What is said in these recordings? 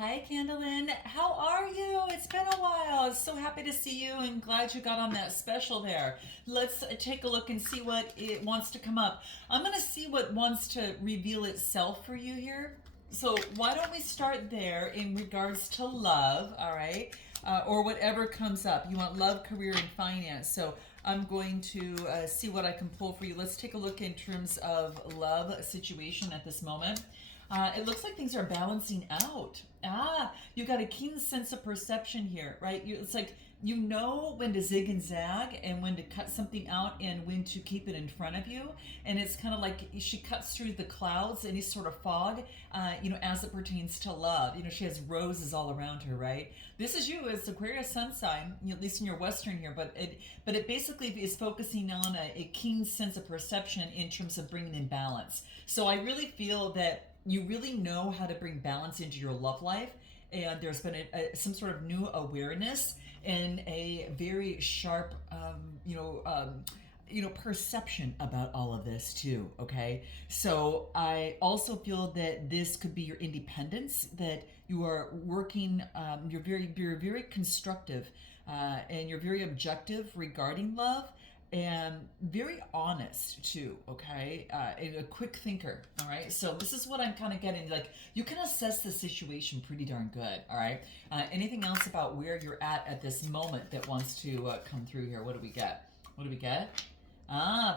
Hi, Candlin. How are you? It's been a while. So happy to see you and glad you got on that special there. Let's take a look and see what it wants to come up. I'm going to see what wants to reveal itself for you here. So, why don't we start there in regards to love, all right? Or whatever comes up. You want love, career, and finance. So, I'm going to see what I can pull for you. Let's take a look in terms of love situation at this moment. It looks like things are balancing out. You got a keen sense of perception here, right? It's like you know when to zig and zag and when to cut something out and when to keep it in front of you. And it's kind of like she cuts through the clouds, any sort of fog, as it pertains to love. She has roses all around her, right? This is you as Aquarius sun sign, at least in your Western here, but it basically is focusing on a keen sense of perception in terms of bringing in balance. So I really feel that you really know how to bring balance into your love life, and there's been some sort of new awareness and a very sharp perception about all of this too. Okay, so I also feel that this could be your independence, that you are working, you're very constructive, and you're very objective regarding love, and very honest too. Okay, and a quick thinker. All right, so this is what I'm kind of getting, like you can assess the situation pretty darn good. All right, anything else about where you're at this moment that wants to come through here? What do we get?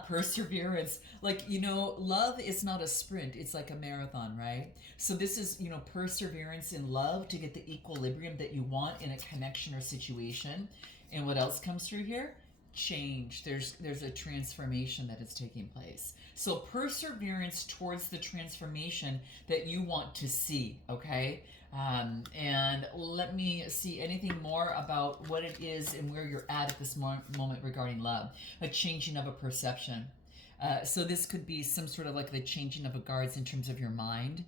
Perseverance. Like, love is not a sprint, it's like a marathon, right? So this is, perseverance in love to get the equilibrium that you want in a connection or situation. And what else comes through here? Change. There's a transformation that is taking place. So perseverance towards the transformation that you want to see, okay? And let me see anything more about what it is and where you're at this moment regarding love. A changing of a perception. So this could be some sort of like the changing of a guards in terms of your mind.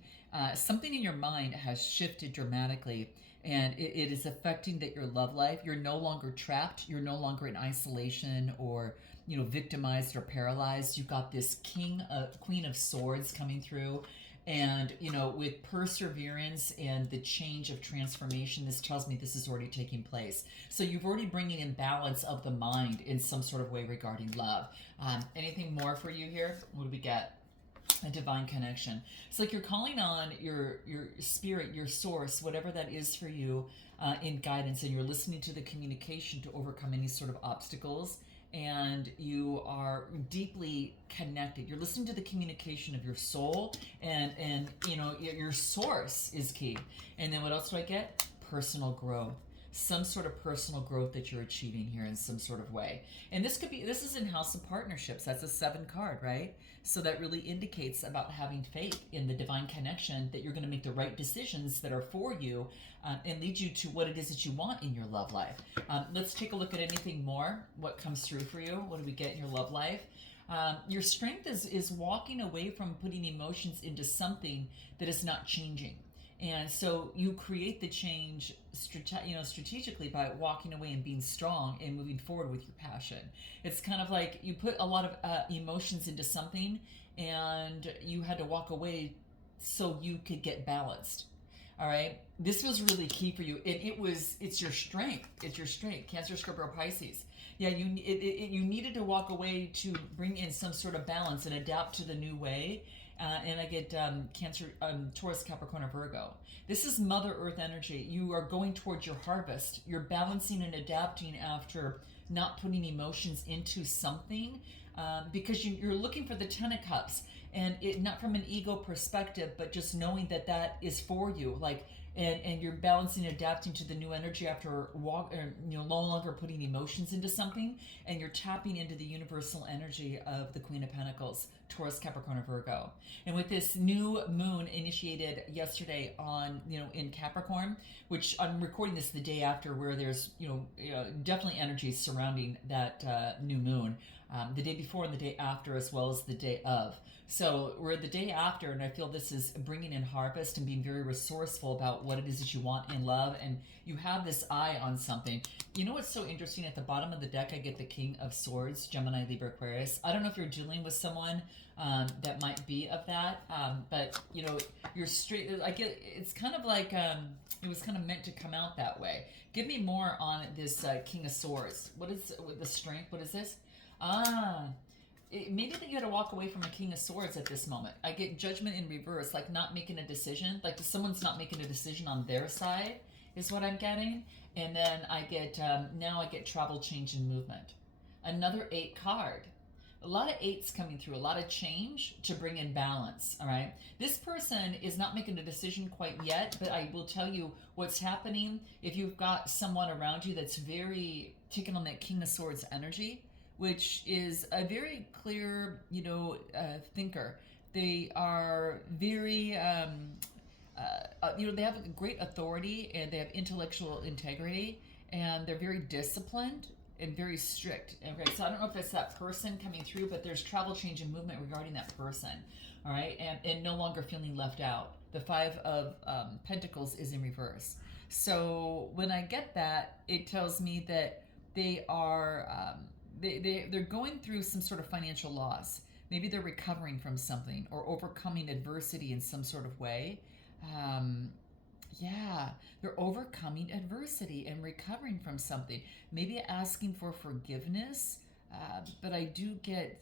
Something in your mind has shifted dramatically, and it is affecting that your love life. You're no longer trapped. You're no longer in isolation or victimized or paralyzed. You've got this queen of swords coming through. And, with perseverance and the change of transformation, this tells me this is already taking place. So you've already bringing in balance of the mind in some sort of way regarding love. Anything more for you here? What do we get? A divine connection. It's like you're calling on your spirit, your source, whatever that is for you, in guidance, and you're listening to the communication to overcome any sort of obstacles, and you are deeply connected. You're listening to the communication of your soul, and your source is key. And then what else do I get? Personal growth. Some sort of personal growth that you're achieving here in some sort of way. And this is in House of Partnerships. That's a 7 card, right? So that really indicates about having faith in the divine connection, that you're going to make the right decisions that are for you, and lead you to what it is that you want in your love life. Let's take a look at anything more. What comes through for you? What do we get in your love life? Your strength is walking away from putting emotions into something that is not changing. And so you create the change strategically by walking away and being strong and moving forward with your passion. It's kind of like you put a lot of emotions into something, and you had to walk away so you could get balanced. All right, this was really key for you. It's your strength. It's your strength. Cancer, Scorpio, Pisces. Yeah, you needed to walk away to bring in some sort of balance and adapt to the new way. And I get Cancer, Taurus, Capricorn, or Virgo. This is Mother Earth energy. You are going towards your harvest. You're balancing and adapting after not putting emotions into something, because you're looking for the Ten of Cups, and it not from an ego perspective, but just knowing that is for you. Like, and you're balancing and adapting to the new energy after no longer putting emotions into something, and you're tapping into the universal energy of the Queen of Pentacles, Taurus, Capricorn, or Virgo. And with this new moon initiated yesterday on in Capricorn, which I'm recording this the day after, where there's definitely energies surrounding that new moon. the day before and the day after, as well as the day of. So we're the day after, and I feel this is bringing in harvest and being very resourceful about what it is that you want in love, and you have this eye on something. You know what's so interesting? At the bottom of the deck, I get the King of Swords, Gemini, Libra, Aquarius. I don't know if you're dealing with someone that might be of that, but you know, you're straight. I get it's kind of like it was kind of meant to come out that way. Give me more on this King of Swords. What is the strength? What is this? Maybe that you had to walk away from a King of Swords at this moment. I get Judgment in reverse, like not making a decision, like someone's not making a decision on their side, is what I'm getting. And then I get now I get travel, change, and movement. Another 8 card. A lot of 8s coming through, a lot of change to bring in balance. All right. This person is not making a decision quite yet, but I will tell you what's happening. If you've got someone around you that's very taking on that King of Swords energy, which is a very clear, thinker. They are very, they have great authority and they have intellectual integrity and they're very disciplined and very strict. Okay, so I don't know if that's that person coming through, but there's travel, change, and movement regarding that person. All right, and no longer feeling left out. The 5 of Pentacles is in reverse. So when I get that, it tells me that they are they're going through some sort of financial loss. Maybe they're recovering from something or overcoming adversity in some sort of way. They're overcoming adversity and recovering from something. Maybe asking for forgiveness. But I get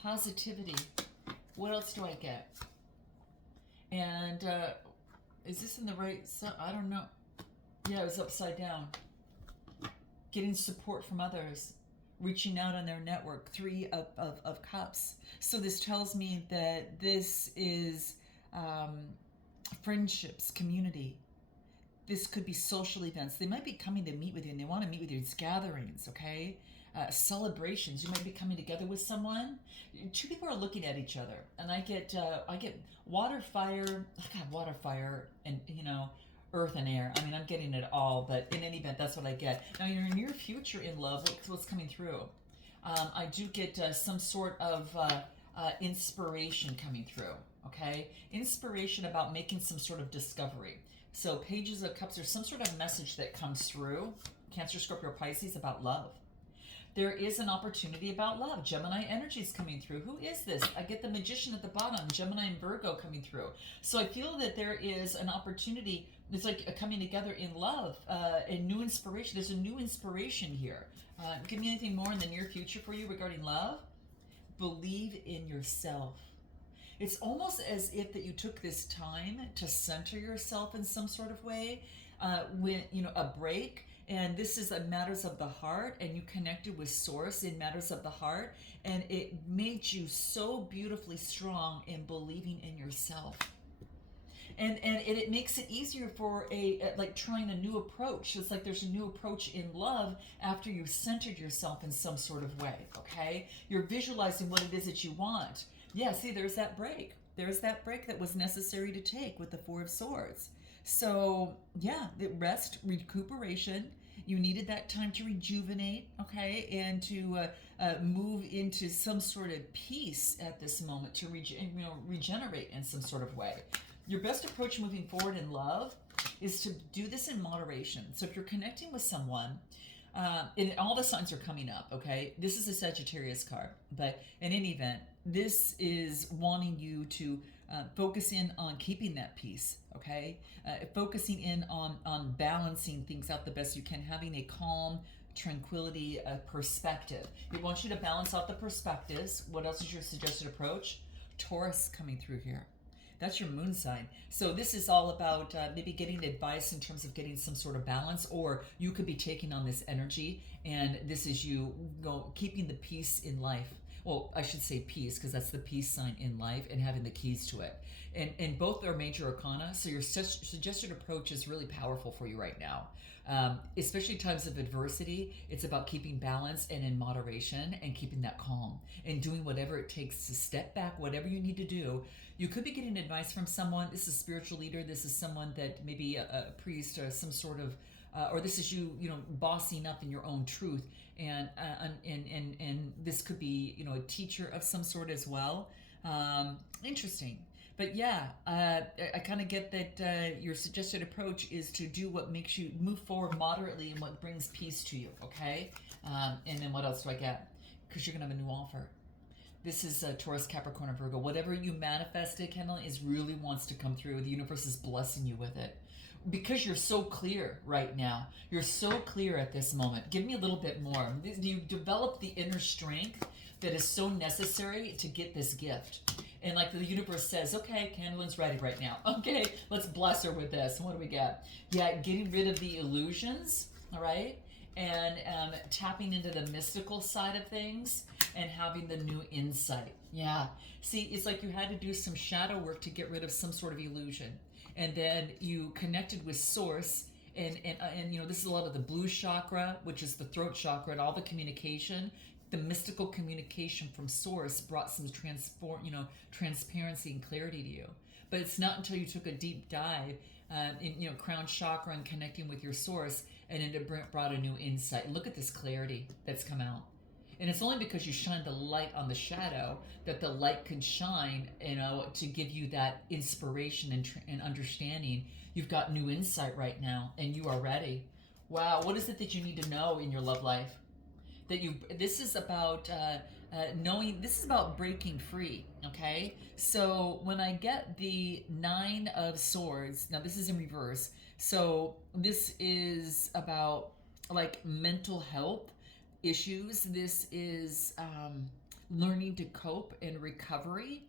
positivity. What else do I get? And is this in the right? I don't know. Yeah, it was upside down. Getting support from others, reaching out on their network, 3 of Cups. So this tells me that this is friendships, community. This could be social events. They might be coming to meet with you and they want to meet with you. It's gatherings, okay? Celebrations. You might be coming together with someone. 2 people are looking at each other. And I get water, fire. I got water, fire, and, earth and air. I mean, I'm getting it all, but in any event, that's what I get. Now, in your near future in love, what's coming through? I do get some sort of inspiration coming through, okay? Inspiration about making some sort of discovery. So Pages of Cups, there's some sort of message that comes through, Cancer, Scorpio, Pisces, about love. There is an opportunity about love. Gemini energy is coming through. Who is this? I get the Magician at the bottom, Gemini and Virgo coming through. So I feel that there is an opportunity. It's like a coming together in love, and new inspiration. There's a new inspiration here. Give me anything more in the near future for you regarding love. Believe in yourself. It's almost as if that you took this time to center yourself in some sort of way, when a break. And this is a matters of the heart, and you connected with Source in matters of the heart, and it made you so beautifully strong in believing in yourself. And it makes it easier for like trying a new approach. It's like there's a new approach in love after you've centered yourself in some sort of way, okay? You're visualizing what it is that you want. Yeah, see, there's that break. There's that break that was necessary to take with the 4 of Swords. So, yeah, the rest, recuperation. You needed that time to rejuvenate, okay, and to move into some sort of peace at this moment, to regenerate in some sort of way. Your best approach moving forward in love is to do this in moderation. So if you're connecting with someone, and all the signs are coming up, okay? This is a Sagittarius card, but in any event, this is wanting you to focus in on keeping that peace, okay? Focusing in on balancing things out the best you can, having a calm, tranquility perspective. It wants you to balance out the perspectives. What else is your suggested approach? Taurus coming through here. That's your moon sign. So this is all about maybe getting advice in terms of getting some sort of balance, or you could be taking on this energy, and this is you keeping the peace in life. Well, I should say peace, because that's the peace sign in life, and having the keys to it. And both are major arcana, so your suggested approach is really powerful for you right now. Especially times of adversity, it's about keeping balance and in moderation and keeping that calm and doing whatever it takes to step back, whatever you need to do. You could be getting advice from someone. This is a spiritual leader. This is someone that maybe a priest or some sort of or this is you, bossing up in your own truth, and this could be, a teacher of some sort as well. Interesting. But yeah, I kind of get that your suggested approach is to do what makes you move forward moderately and what brings peace to you, okay? And then what else do I get? Because you're going to have a new offer. This is Taurus, Capricorn, and Virgo. Whatever you manifested, Kendall, is really wants to come through. The universe is blessing you with it. Because you're so clear right now. You're so clear at this moment. Give me a little bit more. You develop the inner strength that is so necessary to get this gift. And like the universe says, okay, Kendall's ready right now. Okay, let's bless her with this. What do we got? Yeah, getting rid of the illusions, all right? And tapping into the mystical side of things and having the new insight. Yeah. See, it's like you had to do some shadow work to get rid of some sort of illusion. And then you connected with source, and this is a lot of the blue chakra, which is the throat chakra, and all the communication. The mystical communication from source brought some transparency and clarity to you. But it's not until you took a deep dive in crown chakra and connecting with your source, and it brought a new insight. Look at this clarity that's come out. And it's only because you shine the light on the shadow that the light can shine, to give you that inspiration and understanding. You've got new insight right now, and you are ready. Wow, what is it that you need to know in your love life? This is about knowing. This is about breaking free. Okay, so when I get the 9 of Swords, now this is in reverse. So this is about like mental health issues. This is learning to cope and recovery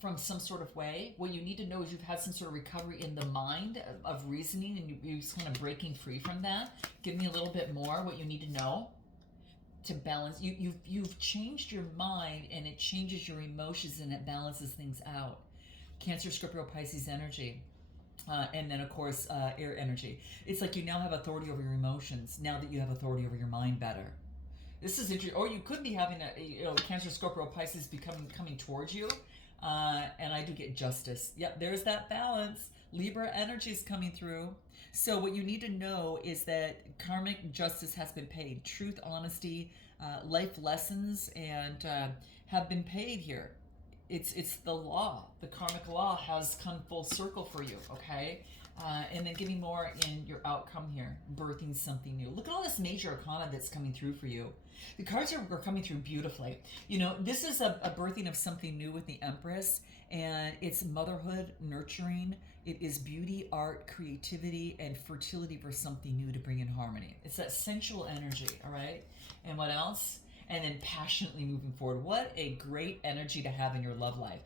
from some sort of way. What you need to know is you've had some sort of recovery in the mind of reasoning, and you're just kind of breaking free from that. Give me a little bit more what you need to know to balance. You've changed your mind, and it changes your emotions, and it balances things out. Cancer, Scorpio, Pisces energy. And then, of course, air energy. It's like you now have authority over your emotions now that you have authority over your mind better. This is interesting. Or you could be having Cancer, Scorpio, Pisces coming towards you. And I do get justice. Yep, there's that balance. Libra energy is coming through. So what you need to know is that karmic justice has been paid. Truth, honesty, life lessons, and have been paid here. It's the law. The karmic law has come full circle for you, okay? And then giving more in your outcome here, birthing something new. Look at all this major arcana that's coming through for you. The cards are coming through beautifully. This is a birthing of something new with the Empress, and it's motherhood, nurturing. It is beauty, art, creativity, and fertility for something new to bring in harmony. It's that sensual energy, all right? And what else? And then passionately moving forward. What a great energy to have in your love life.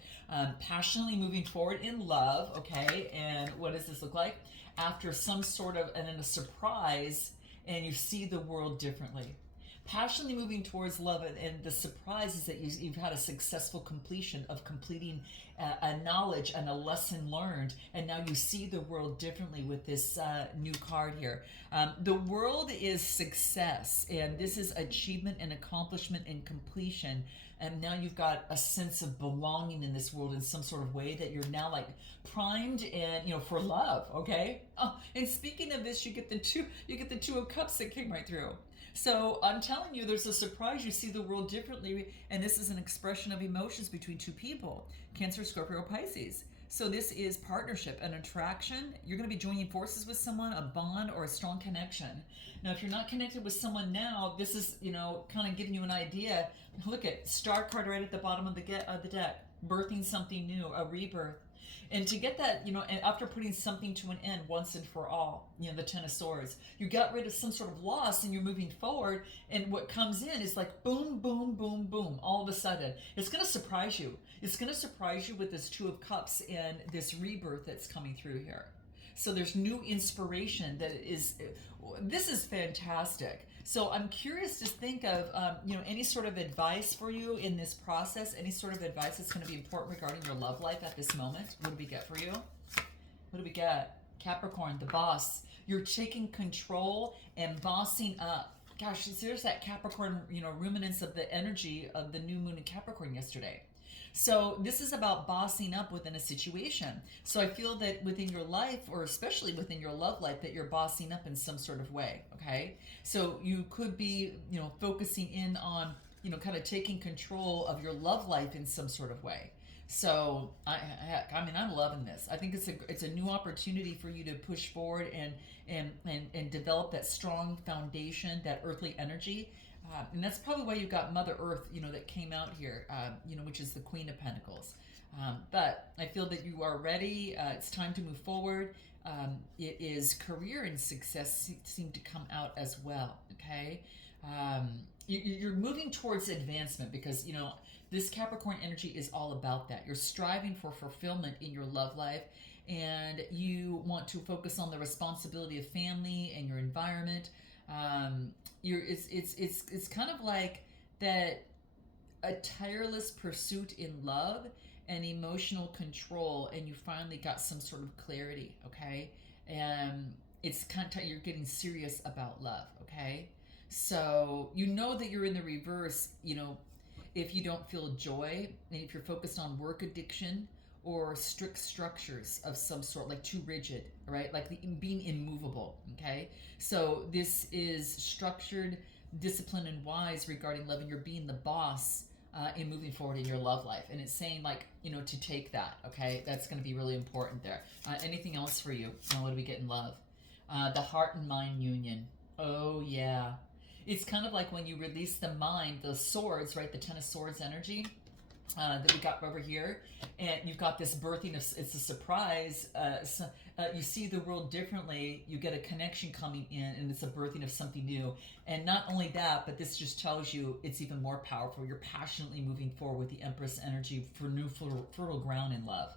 Passionately moving forward in love, okay? And what does this look like? After some sort of, and then a surprise, and you see the world differently. Passionately moving towards love, and the surprise is that you've had a successful completion of completing a knowledge and a lesson learned, and now you see the world differently with this new card here. The world is success, and this is achievement and accomplishment and completion, and now you've got a sense of belonging in this world in some sort of way that you're now like primed and for love. Okay. Oh, and speaking of this, you get the two of Cups that came right through. So I'm telling you, there's a surprise. You see the world differently, and this is an expression of emotions between two people, Cancer, Scorpio, Pisces. So this is partnership, an attraction. You're going to be joining forces with someone, a bond, or a strong connection. Now, if you're not connected with someone now, this is, kind of giving you an idea. Look at Star card right at the bottom of the deck, birthing something new, a rebirth. And to get that, and after putting something to an end once and for all, the Ten of Swords, you got rid of some sort of loss and you're moving forward. And what comes in is like boom, boom, boom, boom, all of a sudden. It's going to surprise you. It's going to surprise you with this Two of Cups and this rebirth that's coming through here. So there's new inspiration this is fantastic. So I'm curious to think of, any sort of advice for you in this process, any sort of advice that's going to be important regarding your love life at this moment. What do we get for you? What do we get? Capricorn, the boss. You're taking control and bossing up. Gosh, there's that Capricorn, ruminance of the energy of the new moon in Capricorn yesterday. So this is about bossing up within a situation. So I feel that within your life, or especially within your love life, that you're bossing up in some sort of way. Okay. So you could be, focusing in on, kind of taking control of your love life in some sort of way. So I mean, I'm loving this. I think it's a new opportunity for you to push forward and develop that strong foundation, that earthly energy, and that's probably why you got Mother Earth, that came out here, which is the Queen of Pentacles. But I feel that you are ready. It's time to move forward. It is career and success seem to come out as well. Okay. You're moving towards advancement because, this Capricorn energy is all about that. You're striving for fulfillment in your love life, and you want to focus on the responsibility of family and your environment. It's kind of like that, a tireless pursuit in love and emotional control, and you finally got some sort of clarity. Okay, and it's kind of, you're getting serious about love. Okay, so you know that you're in the reverse. If you don't feel joy, and if you're focused on work addiction or strict structures of some sort, like too rigid, right? Like being immovable, okay? So this is structured, disciplined, and wise regarding love, and you're being the boss in moving forward in your love life. And it's saying, like, to take that, okay? That's going to be really important there. Anything else for you? What do we get in love? The heart and mind union. Oh, yeah. It's kind of like when you release the mind, the swords, right? The Ten of Swords energy that we got over here. And you've got this birthing of, it's a surprise. You see the world differently. You get a connection coming in, and it's a birthing of something new. And not only that, but this just tells you it's even more powerful. You're passionately moving forward with the Empress energy for new fertile ground in love.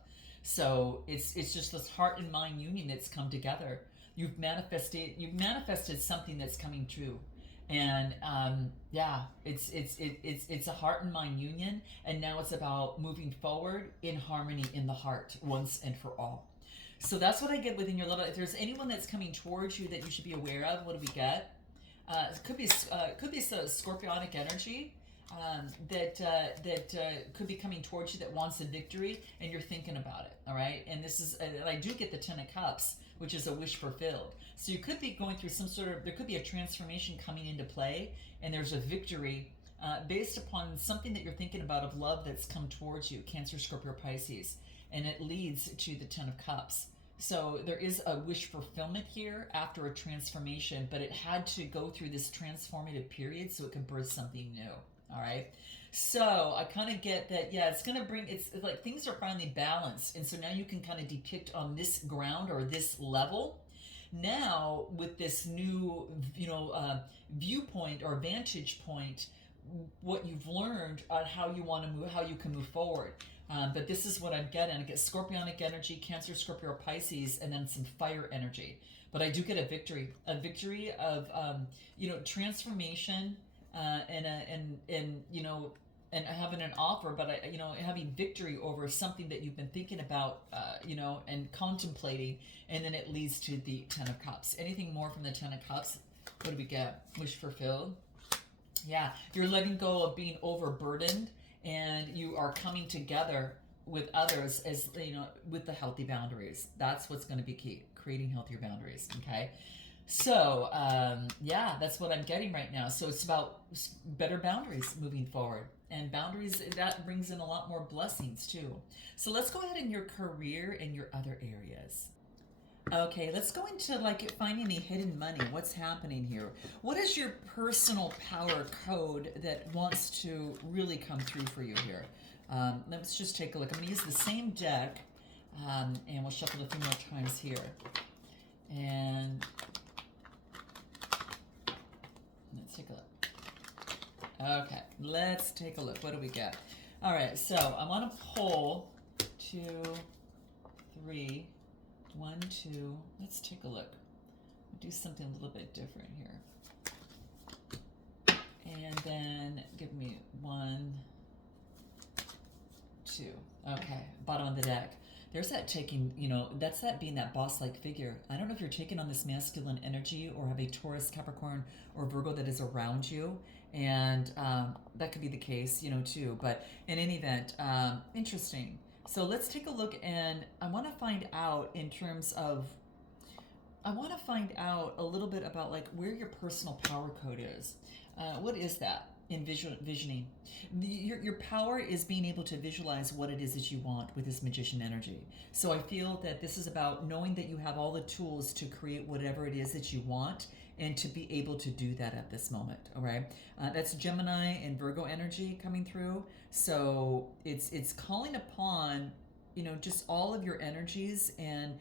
So it's just this heart and mind union that's come together. You've manifested something that's coming true. And it's a heart and mind union, and now it's about moving forward in harmony in the heart once and for all. So that's what I get within your love. If there's anyone that's coming towards you that you should be aware of, what do we get? It could be some scorpionic energy that could be coming towards you that wants a victory, and you're thinking about it. All right, and this is, and I do get the Ten of Cups, which is a wish fulfilled. So you could be going through there could be a transformation coming into play, and there's a victory based upon something that you're thinking about of love that's come towards you, Cancer, Scorpio, Pisces, and it leads to the Ten of Cups. So there is a wish fulfillment here after a transformation, but it had to go through this transformative period so it can birth something new. All right. So I kind of get that, yeah, it's like things are finally balanced. And so now you can kind of depict on this ground or this level. Now with this new, viewpoint or vantage point, what you've learned on how you want to move, how you can move forward. But this is what I'm getting. I get Scorpionic energy, Cancer, Scorpio, Pisces, and then some fire energy. But I do get a victory of, transformation, and having an offer, but having victory over something that you've been thinking about, and contemplating, and then it leads to the Ten of Cups. Anything more from the Ten of Cups? What do we get? Wish fulfilled. Yeah, you're letting go of being overburdened, and you are coming together with others as with the healthy boundaries. That's what's going to be key: creating healthier boundaries. Okay. So, that's what I'm getting right now. So it's about better boundaries moving forward. And boundaries, that brings in a lot more blessings too. So let's go ahead in your career and your other areas. Okay, let's go into finding the hidden money. What's happening here? What is your personal power code that wants to really come through for you here? Let's just take a look. I'm going to use the same deck, and we'll shuffle a few more times here. And let's take a look. Okay, let's take a look. What do we get? All right, so I want to pull 2, 3, 1, 2. Let's take a look. Do something a little bit different here. And then give me 1, 2. Okay, bottom of the deck. There's that taking, that's that being that boss-like figure. I don't know if you're taking on this masculine energy or have a Taurus, Capricorn, or Virgo that is around you, And that could be the case, too. But in any event, interesting. So let's take a look, and I want to find out in terms of I want to find out a little bit about like where your personal power code is. What is that in visioning? Your power is being able to visualize what it is that you want with this magician energy. So I feel that this is about knowing that you have all the tools to create whatever it is that you want and to be able to do that at this moment. All right, that's Gemini and Virgo energy coming through. So it's calling upon just all of your energies and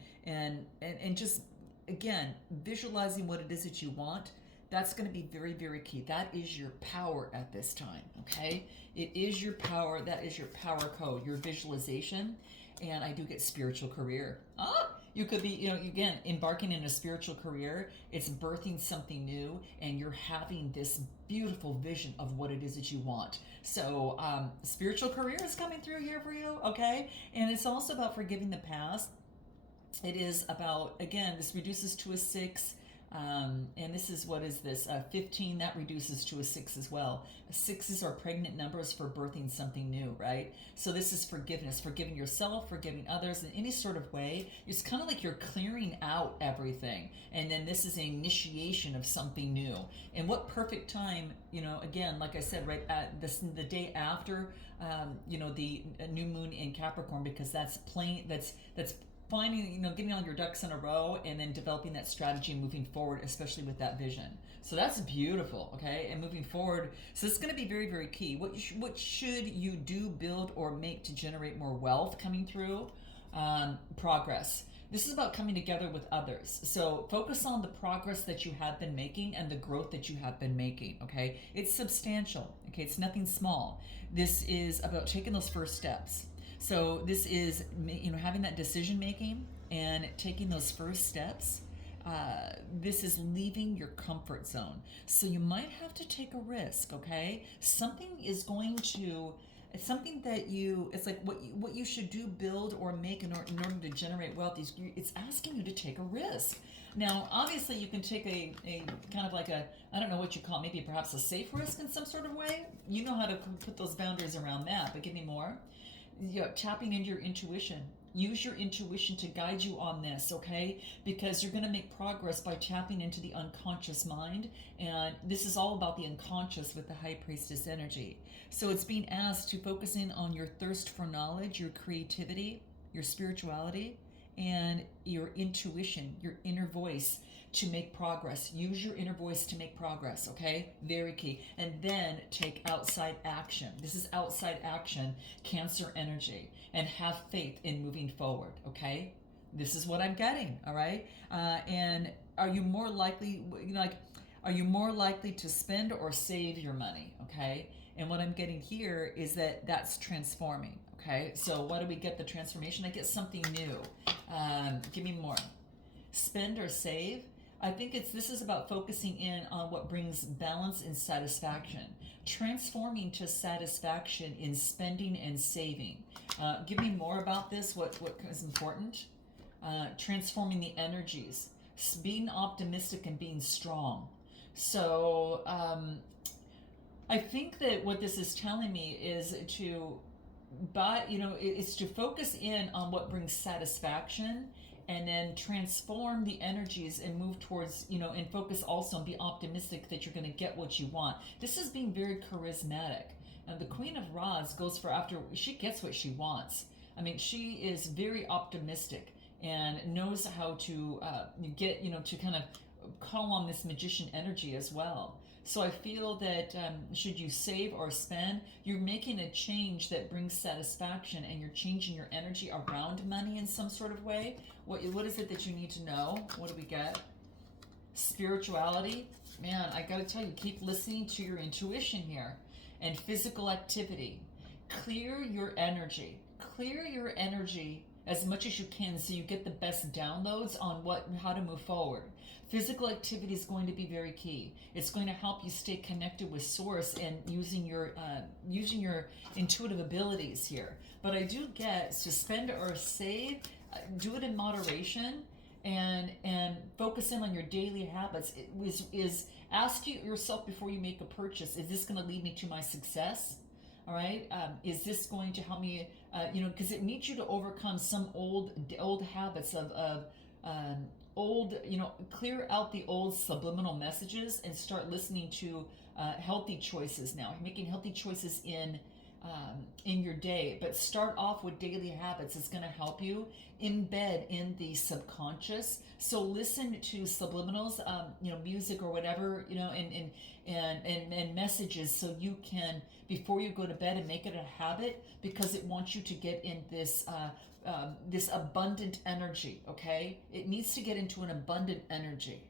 just again visualizing what it is that you want. That's going to be very, very key. That is your power at this time. Okay, it is your power. That is your power code, your visualization. And I do get spiritual career. You could be, again, embarking in a spiritual career. It's birthing something new, and you're having this beautiful vision of what it is that you want. So spiritual career is coming through here for you. Okay, and it's also about forgiving the past. It is about, again, this reduces to a 6. And this is, what is this? 15, that reduces to a 6 as well. 6s are pregnant numbers for birthing something new, right? So this is forgiveness, forgiving yourself, forgiving others in any sort of way. It's kind of like you're clearing out everything. And then this is an initiation of something new. And what perfect time, again, like I said, right at the day after, the new moon in Capricorn, because that's finding, getting all your ducks in a row and then developing that strategy and moving forward, especially with that vision. So that's beautiful, okay? And moving forward, so it's going to be very, very key. What should you do, build, or make to generate more wealth coming through? Progress. This is about coming together with others. So focus on the progress that you have been making and the growth that you have been making, okay? It's substantial, okay? It's nothing small. This is about taking those first steps. So this is, having that decision making and taking those first steps. This is leaving your comfort zone. So you might have to take a risk, okay? Something that it's like what you should do, build, or make in order to generate wealth. It's asking you to take a risk. Now, obviously, you can take a kind of like I don't know what you call it, maybe perhaps a safe risk in some sort of way. You know how to put those boundaries around that, but give me more. Tapping into your intuition. Use your intuition to guide you on this, okay? Because you're going to make progress by tapping into the unconscious mind. And this is all about the unconscious with the High Priestess energy. So it's being asked to focus in on your thirst for knowledge, your creativity, your spirituality, and your intuition, your inner voice to make progress. Use your inner voice to make progress, okay? Very key. And then take outside action. This is outside action, Cancer energy. And have faith in moving forward, okay? This is what I'm getting, all right? And are you more likely, are you more likely to spend or save your money, okay? And what I'm getting here is that's transforming, okay? So what do we get the transformation? I get something new. Give me more. Spend or save? I think this is about focusing in on what brings balance and satisfaction. Transforming to satisfaction in spending and saving. Give me more about this, what is important. Transforming the energies. Being optimistic and being strong. So I think that what this is telling me is it's to focus in on what brings satisfaction and then transform the energies and move towards, and focus also and be optimistic that you're going to get what you want. This is being very charismatic. And the Queen of Rods goes for she gets what she wants. I mean, she is very optimistic and knows how to get, to kind of call on this magician energy as well. So I feel that should you save or spend, you're making a change that brings satisfaction and you're changing your energy around money in some sort of way. What is it that you need to know? What do we get? Spirituality. Man, I gotta tell you, keep listening to your intuition here. And physical activity. Clear your energy. Clear your energy as much as you can so you get the best downloads on how to move forward. Physical activity is going to be very key. It's going to help you stay connected with source and using your intuitive abilities here. But I do get to spend or save, do it in moderation, and focus in on your daily habits. Is ask yourself before you make a purchase, is this going to lead me to my success? All right. Is this going to help me? Because it needs you to overcome some old habits of old. Clear out the old subliminal messages and start listening to healthy choices now. Making healthy choices in your day, but start off with daily habits. It's going to help you embed in the subconscious. So listen to subliminals, music or whatever, and messages, so you can, before you go to bed, and make it a habit, because it wants you to get in this abundant energy. Okay, it needs to get into an abundant energy.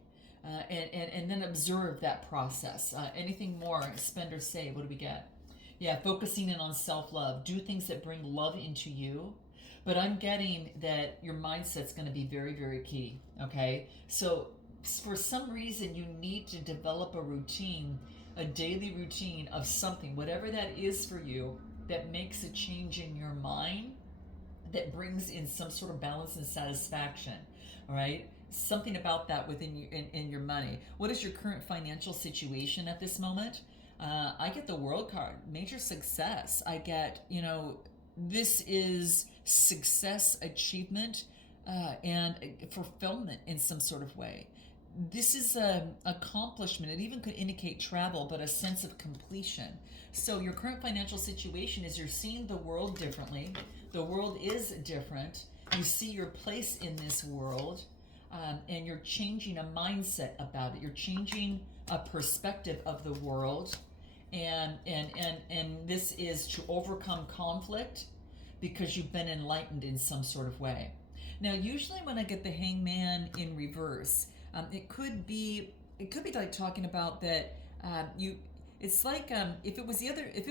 And then observe that process. Anything more, spend or save? What do we get? Yeah, focusing in on self-love. Do things that bring love into you. But I'm getting that your mindset's going to be very, very key. Okay? So for some reason, you need to develop a routine, a daily routine of something, whatever that is for you, that makes a change in your mind, that brings in some sort of balance and satisfaction. All right? Something about that within you, in your money. What is your current financial situation at this moment? I get the World card, major success. I get, this is success, achievement, and fulfillment in some sort of way. This is an accomplishment. It even could indicate travel, but a sense of completion. So your current financial situation is you're seeing the world differently. The world is different. You see your place in this world, and you're changing a mindset about it. You're changing a perspective of the world. And this is to overcome conflict, because you've been enlightened in some sort of way. Now, usually when I get the Hangman in reverse, it could be like talking about that it's like if it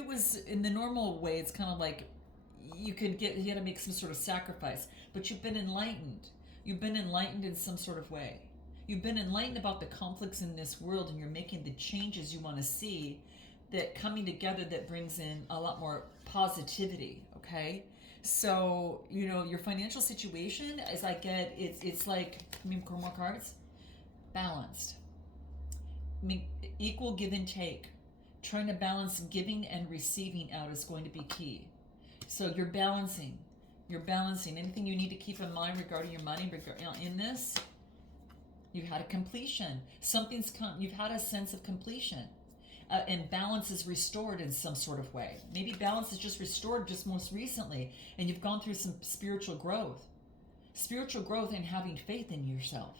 was in the normal way, it's kind of like you had to make some sort of sacrifice, but you've been enlightened. You've been enlightened in some sort of way. You've been enlightened about the conflicts in this world, and you're making the changes you want to see, that coming together, that brings in a lot more positivity. Okay, so your financial situation, as I get, it's like, more cards, balanced. Equal give and take. Trying to balance giving and receiving out is going to be key. So you're balancing. Anything you need to keep in mind regarding your money in this. You've had a completion. Something's come. You've had a sense of completion. And balance is restored in some sort of way. Maybe balance is just restored just most recently, and you've gone through some spiritual growth and having faith in yourself.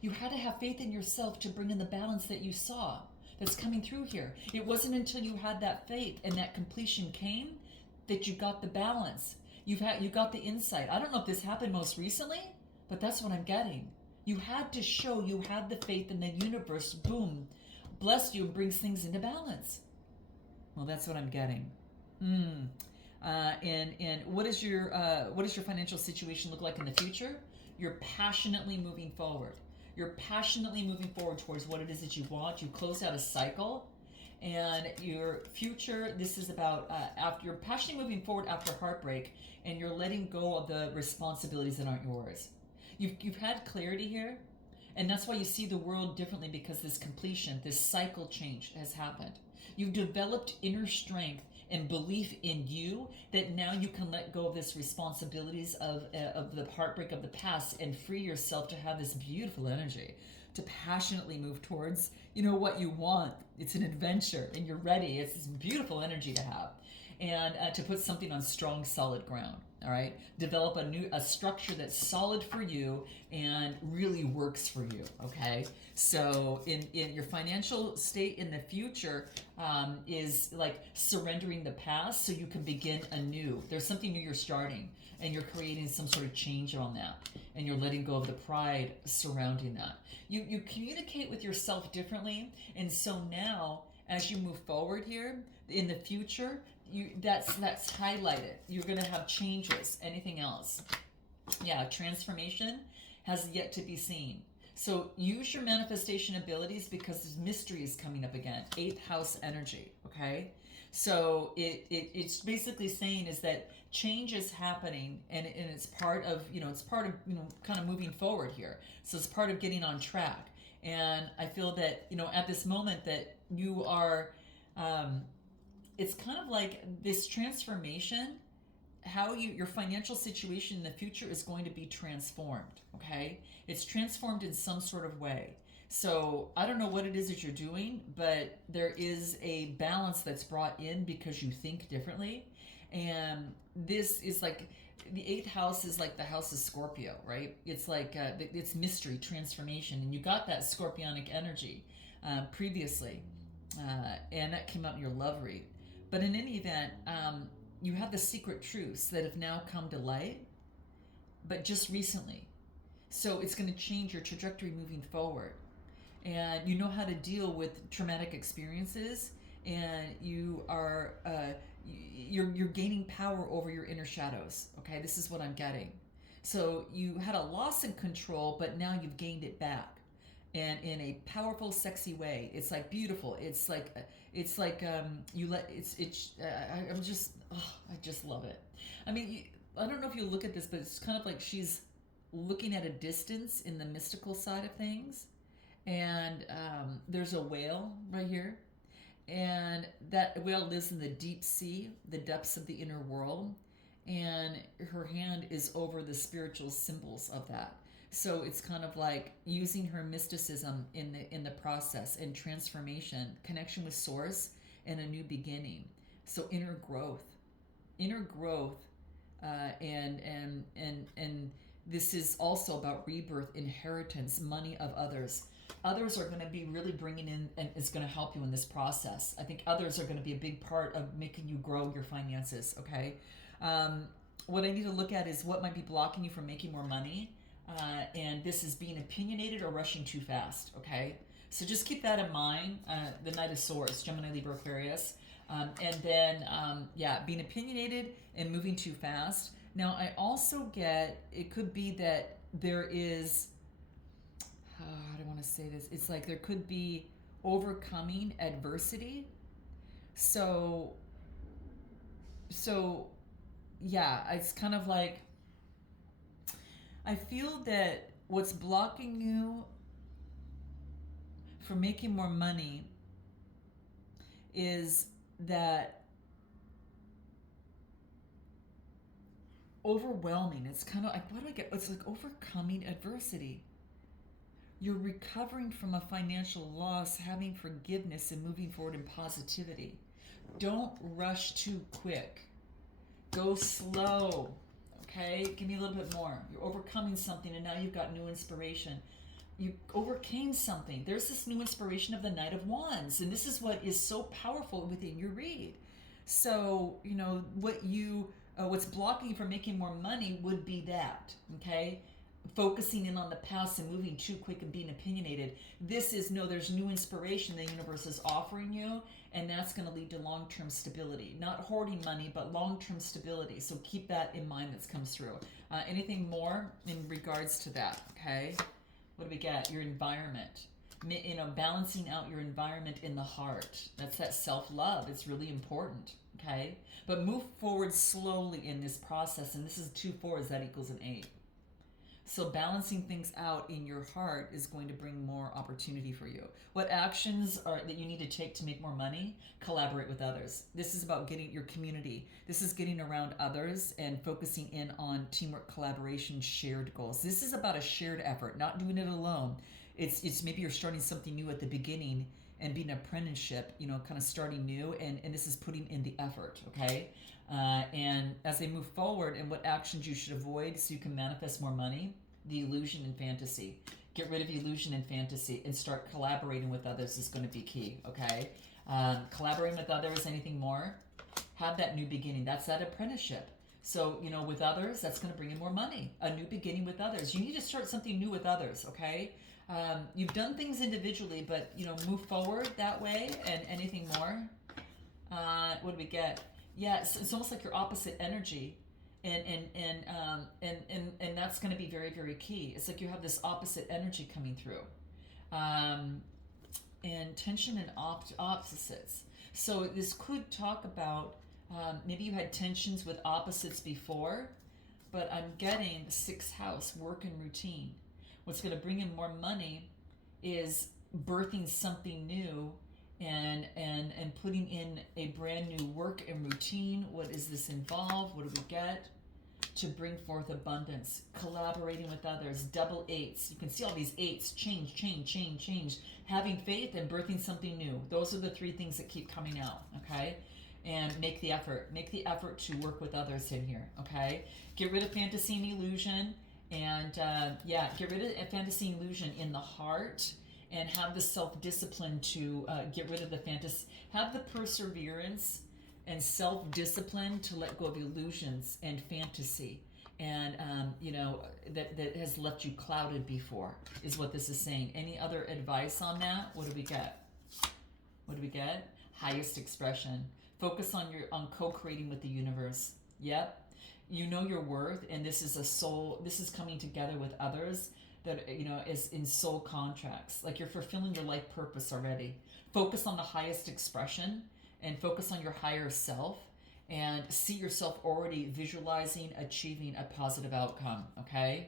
You had to have faith in yourself to bring in the balance that you saw that's coming through here. It wasn't until you had that faith and that completion came that you got the balance. You got the insight. I don't know if this happened most recently, but that's what I'm getting. You had to show you had the faith, in the universe, boom, bless you and brings things into balance. Well, that's what I'm getting. And what is your financial situation look like in the future? You're passionately moving forward. You're passionately moving forward towards what it is that you want. You close out a cycle, and your future. This is about after you're passionately moving forward after heartbreak, and you're letting go of the responsibilities that aren't yours. You've had clarity here. And that's why you see the world differently, because this completion, this cycle change has happened. You've developed inner strength and belief in you, that now you can let go of this responsibilities of the heartbreak of the past, and free yourself to have this beautiful energy to passionately move towards, what you want. It's an adventure, and you're ready. It's this beautiful energy to have, and to put something on strong, solid ground. All right, develop a structure that's solid for you and really works for you. Okay, so in your financial state in the future is like surrendering the past so you can begin anew. There's something new you're starting, and you're creating some sort of change on that, and you're letting go of the pride surrounding that. You communicate with yourself differently, and so now as you move forward here in the future, that's highlighted. You're going to have changes. Anything else? Yeah, transformation has yet to be seen. So use your manifestation abilities, because this mystery is coming up again. 8th house energy, okay? So it's basically saying is that change is happening, and it's part of, it's part of, kind of moving forward here. So it's part of getting on track. And I feel that, at this moment that you are, it's kind of like this transformation, how your financial situation in the future is going to be transformed. Okay, it's transformed in some sort of way. So I don't know what it is that you're doing, but there is a balance that's brought in because you think differently. And this is like the eighth house is like the house of Scorpio, right? It's like it's mystery, transformation, and you got that scorpionic energy previously, and that came out in your love read. But in any event, you have the secret truths that have now come to light, but just recently. So it's going to change your trajectory moving forward. And you know how to deal with traumatic experiences, and you're gaining power over your inner shadows. Okay, this is what I'm getting. So you had a loss in control, but now you've gained it back, and in a powerful, sexy way. It's like beautiful. It's like you let it's. I'm just I just love it. I mean, I don't know if you look at this, but it's kind of like she's looking at a distance in the mystical side of things, and there's a whale right here, and that whale lives in the deep sea, the depths of the inner world, and her hand is over the spiritual symbols of that. So it's kind of like using her mysticism in the process and transformation, connection with source, and a new beginning. So inner growth, and this is also about rebirth, inheritance, money of others. Others are going to be really bringing in, and is going to help you in this process. I think others are going to be a big part of making you grow your finances. Okay, what I need to look at is what might be blocking you from making more money, and this is being opinionated or rushing too fast. Okay, so just keep that in mind. The Knight of Swords, Gemini, Libra, Aquarius. And then, being opinionated and moving too fast. Now, I also get, it could be that there is, how do I want to say this? It's like there could be overcoming adversity. So, so yeah, it's kind of like, I feel that what's blocking you from making more money is that overwhelming. It's kind of like, what do I get? It's like overcoming adversity. You're recovering from a financial loss, having forgiveness, and moving forward in positivity. Don't rush too quick. Go slow. Okay? Give me a little bit more. You're overcoming something, and now you've got new inspiration. You overcame something. There's this new inspiration of the Knight of Wands, and this is what is so powerful within your read. So, what's blocking you from making more money would be that, okay? Focusing in on the past and moving too quick and being opinionated. There's new inspiration the universe is offering you, and that's going to lead to long-term stability. Not hoarding money, but long-term stability. So keep that in mind that comes through. Anything more in regards to that, okay? What do we get? Your environment. Balancing out your environment in the heart. That's that self-love. It's really important, okay? But move forward slowly in this process, and this is 2 4s, that equals an 8. So balancing things out in your heart is going to bring more opportunity for you. What actions are that you need to take to make more money? Collaborate with others. This is about getting your community. This is getting around others and focusing in on teamwork, collaboration, shared goals. This is about a shared effort, not doing it alone. It's maybe you're starting something new at the beginning and being an apprenticeship, kind of starting new, and this is putting in the effort, okay? And as they move forward, and what actions you should avoid so you can manifest more money, the illusion and fantasy. Get rid of illusion and fantasy and start collaborating with others is going to be key, okay? Collaborating with others, anything more? Have that new beginning. That's that apprenticeship. So, with others, that's going to bring in more money. A new beginning with others. You need to start something new with others, okay? You've done things individually, but, move forward that way. And anything more? What do we get? Yeah, it's almost like your opposite energy, and that's going to be very, very key. It's like you have this opposite energy coming through, and tension and opposites. So this could talk about maybe you had tensions with opposites before, but I'm getting the sixth house, work and routine. What's going to bring in more money is birthing something new and putting in a brand new work and routine. What does this involve? What do we get? To bring forth abundance, collaborating with others, double eights. You can see all these eights, change, change, change, change. Having faith and birthing something new. Those are the three things that keep coming out, okay? And make the effort. Make the effort to work with others in here, okay? Get rid of fantasy and illusion. And get rid of fantasy and illusion in the heart, and have the self-discipline to get rid of the fantasy. Have the perseverance and self-discipline to let go of illusions and fantasy, and that has left you clouded before, is what this is saying. Any other advice on that? What do we get? What do we get? Highest expression. Focus on co-creating with the universe. Yep. You know your worth, and this is a soul. This is coming together with others that is in soul contracts. Like you're fulfilling your life purpose already. Focus on the highest expression, and focus on your higher self, and see yourself already visualizing achieving a positive outcome, okay?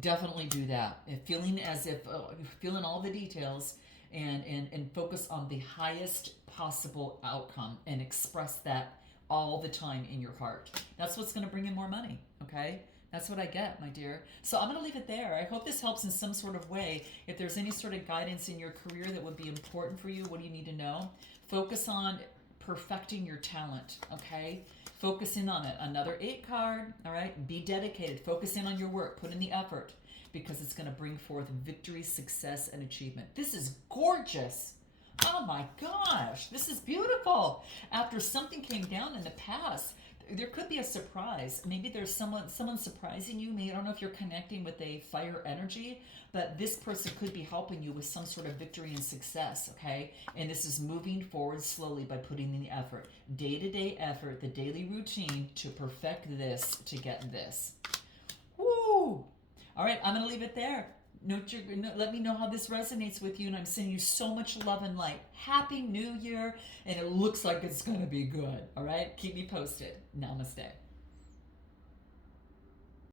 Definitely do that. And feeling as if you're feeling all the details, and focus on the highest possible outcome and express that all the time in your heart. That's what's going to bring in more money, okay? That's what I get, my dear. So I'm going to leave it there. I hope this helps in some sort of way. If there's any sort of guidance in your career that would be important for you, what do you need to know? Focus on perfecting your talent, okay? Focus in on it. Another 8 card, all right? Be dedicated. Focus in on your work. Put in the effort, because it's going to bring forth victory, success, and achievement. This is gorgeous. Oh my gosh, this is beautiful. After something came down in the past, there could be a surprise. Maybe there's someone surprising you. Maybe, I don't know if you're connecting with a fire energy, but this person could be helping you with some sort of victory and success, okay? And this is moving forward slowly by putting in the effort. Day-to-day effort, the daily routine to perfect this, to get this. Woo! All right, I'm going to leave it there. Let me know how this resonates with you, and I'm sending you so much love and light. Happy New Year, and it looks like it's going to be good. All right? Keep me posted. Namaste.